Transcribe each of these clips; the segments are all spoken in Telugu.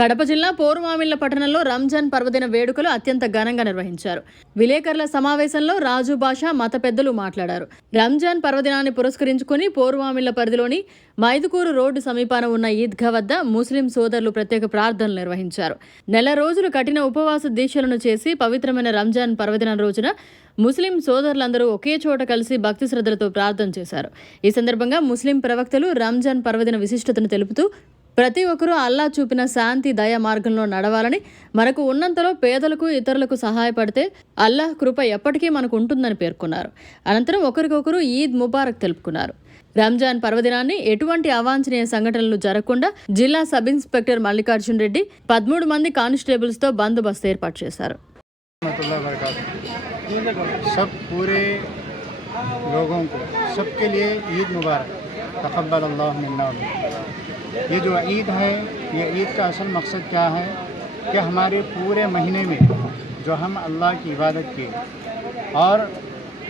కడప జిల్లా పోరుమామిళ్ళ పట్టణంలో రంజాన్ పర్వదిన వేడుకలు అత్యంత ఘనంగా నిర్వహించారు. విలేకరుల సమావేశంలో రాజు భాష మత పెద్దలు మాట్లాడారు. రంజాన్ పర్వదినాన్ని పురస్కరించుకుని పోరుమామిళ్ళ పరిధిలోని మైదుకూరు రోడ్డు సమీపాన ఉన్న ఈద్గా వద్ద ముస్లిం సోదరులు ప్రత్యేక ప్రార్థనలు నిర్వహించారు. నెల రోజులు కఠిన ఉపవాస దీక్షలను చేసి పవిత్రమైన రంజాన్ పర్వదినం రోజున ముస్లిం సోదరులందరూ ఒకే చోట కలిసి భక్తి శ్రద్ధలతో ప్రార్థన చేశారు. ఈ సందర్భంగా ముస్లిం ప్రవక్తలు రంజాన్ పర్వదిన విశిష్టతను తెలుపుతూ ప్రతి ఒక్కరూ అల్లా చూపిన శాంతి దయ మార్గంలో నడవాలని మనకు ఉన్నంతలో పేదలకు ఇతరులకు సహాయపడితే అల్లాహ్ కృప ఎప్పటికీ మనకు ఉంటుందని పేర్కొన్నారు అనంతరం ఒకరికొకరు ఈద్ ముబారక్ తెలుపుకున్నారు రంజాన్ పర్వదినాన్ని ఎటువంటి అవాంఛనీయ సంఘటనలు జరగకుండా జిల్లా సబ్ ఇన్స్పెక్టర్ మల్లికార్జున్ రెడ్డి పదమూడు మంది కానిస్టేబుల్స్తో బందోబస్తు ఏర్పాటు చేశారు रहमतुल्लाह वरकatuh सब पूरे लोगों को सबके लिए ईद मुबारक तकब्बल अल्लाह मिन्ना व मिनकुम। ये जो ईद है, ये ईद का असल मकसद क्या है कि हमारे पूरे महीने में जो हम अल्लाह की इबादत किए और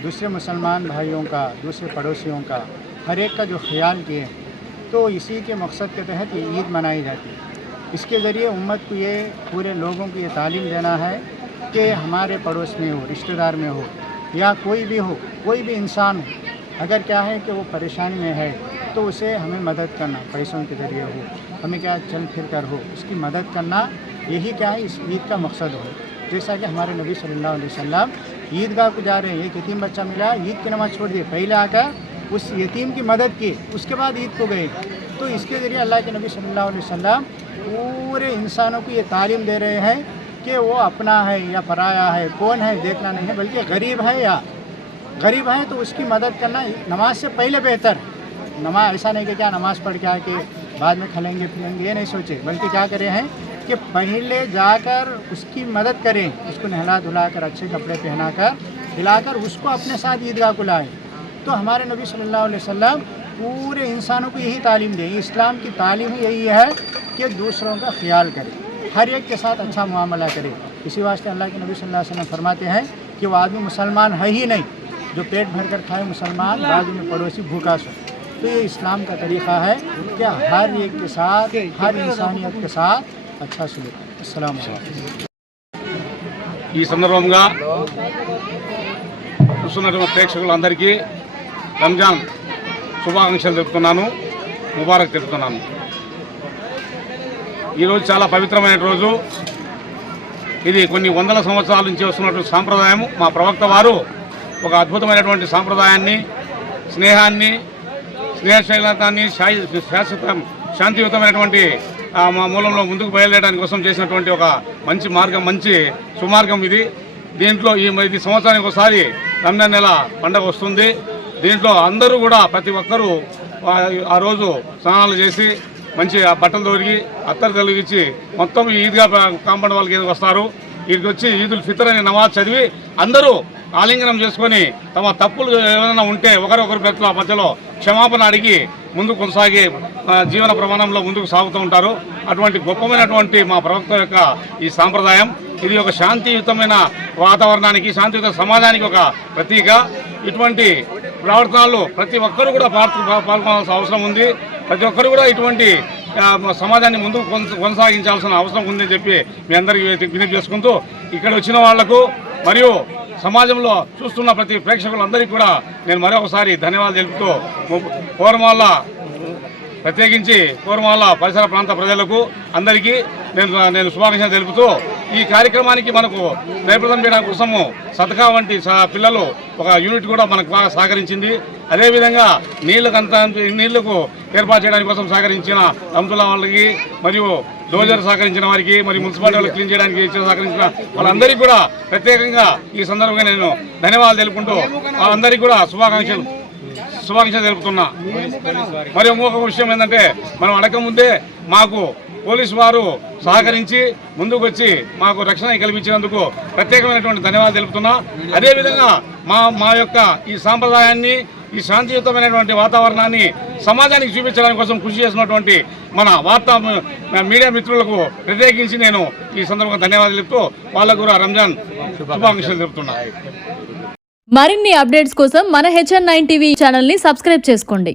दूसरे मुसलमान भाइयों का, दूसरे पड़ोसियों का, हर एक का जो ख्याल किए तो इसी के मकसद के तहत ये ईद मनाई जाती है। इसके ज़रिए उम्मत को ये, पूरे लोगों को ये तालीम देना है कि हमारे पड़ोस में हो, रिश्तेदार में हो, या कोई भी हो, कोई भी इंसान हो, अगर क्या है कि वो परेशानी में है तो उसे हमें मदद करना, पैसों के ज़रिए हो, हमें क्या चल फिर कर हो, उसकी मदद करना, यही क्या है, इस ईद का मकसद हो। जैसा कि हमारे नबी सल्लल्लाहु अलैहि वसल्लम ईदगाह को जा रहे हैं, एक यतीम बच्चा मिला, ईद की नमाज़ छोड़ दिए, पहले आकर उस यतीम की मदद की, उसके बाद ईद को गए। तो इसके ज़रिए अल्लाह के नबी सल्लल्लाहु अलैहि वसल्लम पूरे इंसानों को ये तालीम दे रहे हैं कि वो अपना है या पराया है, कौन है, देखना नहीं है, बल्कि गरीब है या, गरीब है तो उसकी मदद करना, नमाज़ से पहले बेहतर। है नमाज़ ऐसा नहीं कि क्या नमाज़ पढ़ के आके बाद में खलेंगे फिलेंगे ये नहीं सोचे, बल्कि क्या करें हैं कि पहले जाकर उसकी मदद करें, उसको नहला धुला कर अच्छे कपड़े पहना कर खिलाकर उसको अपने साथ ईदगाह को लाएँ। तो हमारे नबी सल्लल्लाहु अलैहि वसल्लम पूरे इंसानों को यही तालीम दें, इस्लाम की तालीम ही यही है कि दूसरों का ख्याल करें, हर एक के साथ अच्छा मामला करें। इसी वास्ते अल्लाह के नबी सल्लल्लाहु अलैहि वसल्लम फरमाते हैं कि वो आदमी मुसलमान है ही नहीं, जो पेट भर कर खाए मुसलमान बाजू में पड़ोसी भूखा सो ये इस्लाम का तरीक़ा है कि हर एक के साथ हर इंसानियत के साथ अच्छा सलूक अस्सलाम वालेकुम ఈ సందర్భంగా చూస్తున్నటువంటి ప్రేక్షకులందరికీ రంజాన్ శుభాకాంక్షలు తెలుపుతున్నాను ముబారక్ తెలుపుతున్నాను ఈరోజు చాలా పవిత్రమైన రోజు ఇది కొన్ని వందల సంవత్సరాల నుంచి వస్తున్నటువంటి సాంప్రదాయం మా ప్రవక్త వారు ఒక అద్భుతమైనటువంటి సాంప్రదాయాన్ని స్నేహాన్ని స్నేహశీలతాన్ని శాయి- శాశ్వత శాంతియుతమైనటువంటి మా మూలంలో ముందుకు బయలుదేరడానికి కోసం చేసినటువంటి ఒక మంచి మార్గం మంచి సుమార్గం ఇది. దీంట్లో ఈ ఇది సంవత్సరానికి ఒకసారి రంజాన్ నెల పండగ వస్తుంది. దీంట్లో అందరూ కూడా ప్రతి ఒక్కరూ ఆ- రోజు స్నానాలు చేసి మంచి ఆ బట్టలు దొరికి అత్తరు తొలగించి మొత్తం ఈద్గా కాంపౌండ్ వాళ్ళకి వస్తారు. వీరికి వచ్చి ఈదుల్ ఫితర్ అనే నమాజ్ చదివి అందరూ ఆలింగనం చేసుకొని తమ తప్పులు ఏమైనా ఉంటే ఒకరొకరు ప్రతిలో మధ్యలో క్షమాపణ అడిగి ముందు కొనసాగి జీవన ప్రమాణంలో ముందుకు సాగుతూ ఉంటారు. అటువంటి గొప్పమైనటువంటి మా ప్రభుత్వం యొక్క ఈ సాంప్రదాయం ఇది ఒక శాంతియుతమైన వాతావరణానికి శాంతియుత సమాజానికి ఒక ప్రతీక. ఇటువంటి ప్రవర్తనలు ప్రతి ఒక్కరు కూడా పాల్గొ పాల్గొనాల్సిన అవసరం ఉంది. ప్రతి ఒక్కరు కూడా ఇటువంటి సమాజాన్ని ముందుకు కొనసాగించాల్సిన అవసరం ఉందని చెప్పి మీ అందరికీ విజ్ఞప్తి చేసుకుంటూ ఇక్కడ వచ్చిన వాళ్ళకు మరియు సమాజంలో చూస్తున్న ప్రతి ప్రేక్షకులందరికీ కూడా నేను మరొకసారి ధన్యవాదాలు తెలుపుతూ పూర్వమాల ప్రత్యేకించి పూర్వమాల పరిసర ప్రాంత ప్రజలకు అందరికీ నేను నేను శుభాకాంక్షలు తెలుపుతూ ఈ కార్యక్రమానికి మనకు నేపథ్యం చేయడం కోసము సతకా వంటి పిల్లలు ఒక యూనిట్ కూడా మనకు బాగా సహకరించింది. అదేవిధంగా నీళ్ళకంతా నీళ్ళకు ఏర్పాటు చేయడానికి కోసం సహకరించిన రంతుల వాళ్ళకి మరియు డోజర్ సహకరించిన వారికి మరియు మున్సిపాలిటీ వాళ్ళు క్లీన్ చేయడానికి సహకరించిన వాళ్ళందరికీ కూడా ప్రత్యేకంగా ఈ సందర్భంగా నేను ధన్యవాదాలు తెలుపుకుంటూ వాళ్ళందరికీ కూడా శుభాకాంక్షలు శుభాకాంక్షలు తెలుపుతున్నా. మరి ఇంకొక విషయం ఏంటంటే మనం అడగముందే మాకు పోలీసు వారు సహకరించి ముందుకు వచ్చి మాకు రక్షణ కల్పించినందుకు ప్రత్యేకమైనటువంటి ధన్యవాదాలు తెలుపుతున్నా. అదేవిధంగా మా మా యొక్క ఈ సాంప్రదాయాన్ని ఈ శాంతియుతమైనటువంటి వాతావరణాన్ని సమాజానికి చూపించడానికి కోసం కృషి చేసినటువంటి మన వార్తా మీడియా మిత్రులకు ప్రత్యేకించి నేను ఈ సందర్భంగా ధన్యవాదాలు చెప్తూ వాళ్ళకు కూడా రంజాన్ శుభాకాంక్షలు తెలుపుతున్నా. మరిన్ని అప్డేట్స్ కోసం మన హెచ్ఎన్ నైన్ టీవీ ఛానల్ని సబ్స్క్రైబ్ చేసుకోండి.